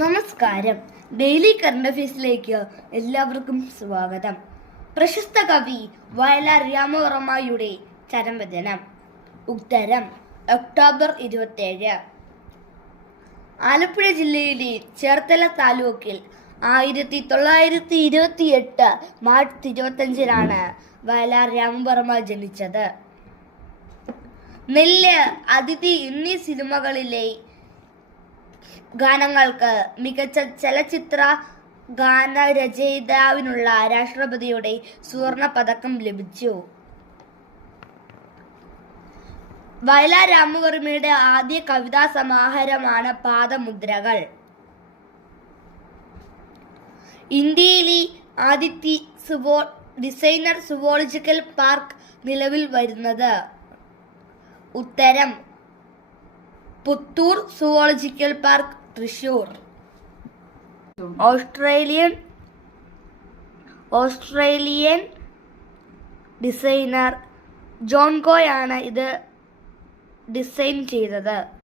നമസ്കാരം. Daily current അഫയേഴ്സിലേക്ക് എല്ലാവർക്കും സ്വാഗതം. പ്രശസ്ത കവി വയലാർ രാമവർമ്മയുടെ ചരമദിനം. ഉത്തരം ഒക്ടോബർ 27. ആലപ്പുഴ ജില്ലയിലെ ചേർത്തല താലൂക്കിൽ 1928 മാർച്ച് 25 വയലാർ രാമവർമ്മ ജനിച്ചത്. നെല്ല്, അതിഥി എന്നീ സിനിമകളിലെ ഗാനങ്ങൾക്ക് മികച്ച ചലച്ചിത്ര ഗാനരചയിതാവിനുള്ള രാഷ്ട്രപതിയുടെ സുവർണ പതക്കം ലഭിച്ചു. വയലാർ രാമവർമ്മയുടെ ആദ്യ കവിതാ സമാഹാരമാണ് പാദമുദ്രകൾ. ഇന്ത്യയിലെ ആദ്യത്തെ ഡിസൈനർ സുവോളജിക്കൽ പാർക്ക് നിലവിൽ വരുന്നത്. ഉത്തരം Puthur zoological park, Thrissur. Australian designer John കോയാണ് ഇത് ഡിസൈൻ ചെയ്തത്.